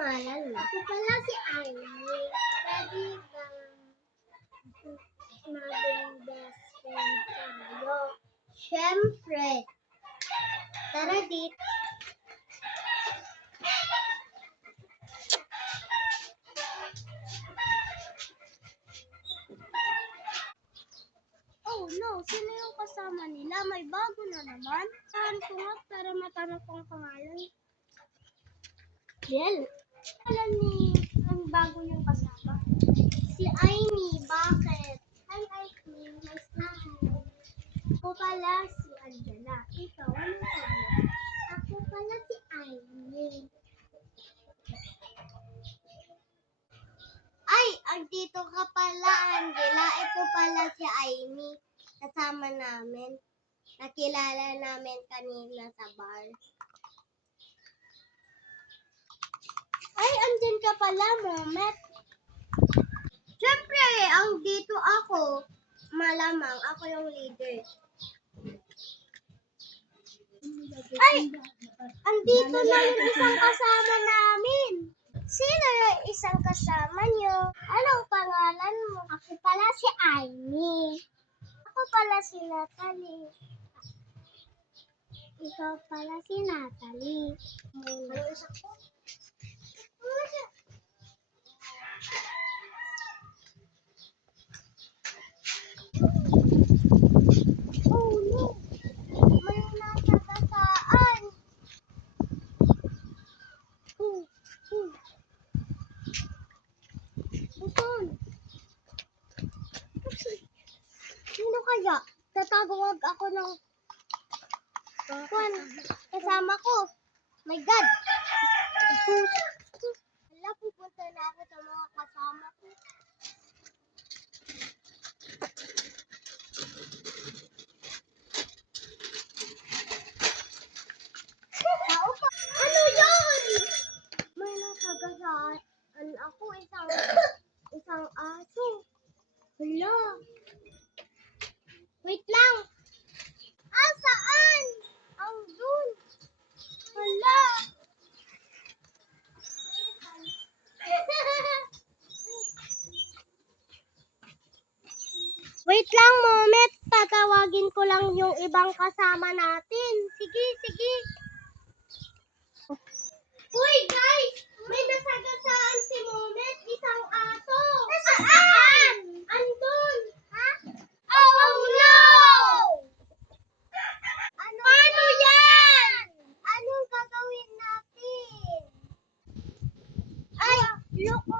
pangalan mo? Ako pala si Ivy. Pwede bang maging best friend tayo? Siyempre. Tara dito. Oh no, sino yung kasama nila? May bago na naman. Saan ko nga para matanong kong pangalan? Biel. Alam ni ang bago niyong kasama? Si Amy. Bakit? Hi, Amy. Nice to meet you. Ako pala si Angela. Ikaw, ano pangalan? Ako pala si Amy. Ay, andito ka pala, Angela. Ito pala si Amy. Kasama namin. Nakilala namin kanina sa bar. Ay, andyan ka pala, Momet. Siyempre, ang dito ako. Malamang ako yung leader. Ay, andito na yung isang kasama namin. Sino yung isang kasama nyo? Anong pangalan mo? Ako pala si Amy. Ako pala si Natalie. Ikaw pala si Natalie. Ano isa ko? Oh no! May natagasaan! Buson! Sino kaya? Tatawag ako ng kasama ko. My God! Wala, pupunta na ako sa mga kasama ko. Ano yan? May nakagasaan ako, isang aso. Hala. Wait lang. Ah, saan? Ang dun. Hala. Wait lang, Momet. Tatawagin ko lang yung ibang kasama natin. Sige, sige. Uy, guys! May nasagasaan si Momet. Isang aso. Saan? Andun. Ha? Oh, no! Paano yan? Anong gagawin natin? Ay, loko